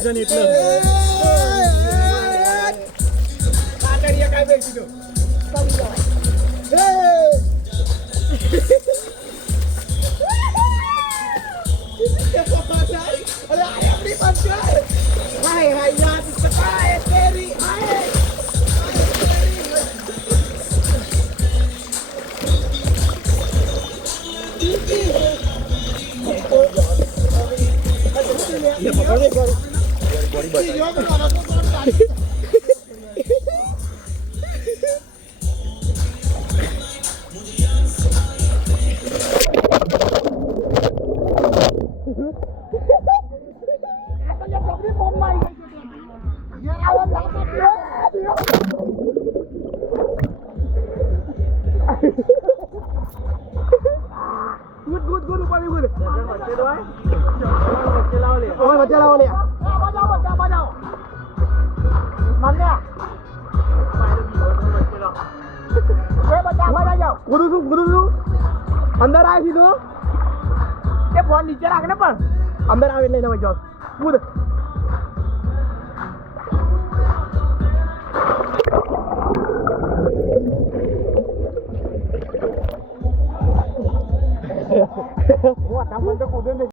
થાય છે ને એટલે કાતરિયા કાઈ બેસી દો અરે આપણી પાસે હાય હાય યાદ સકાય તેરી હાય ये पकड़ दे एक बार बड़ी good ऊपर good बच्चे दो है बच्चे लाओ ले बजाओ मान गया बच्चा जाओ गुरु अंदर आए सीधो ये फोन नीचे रखना पर अंदर आवे लेने जाओ कूद वो आता बंद कूदे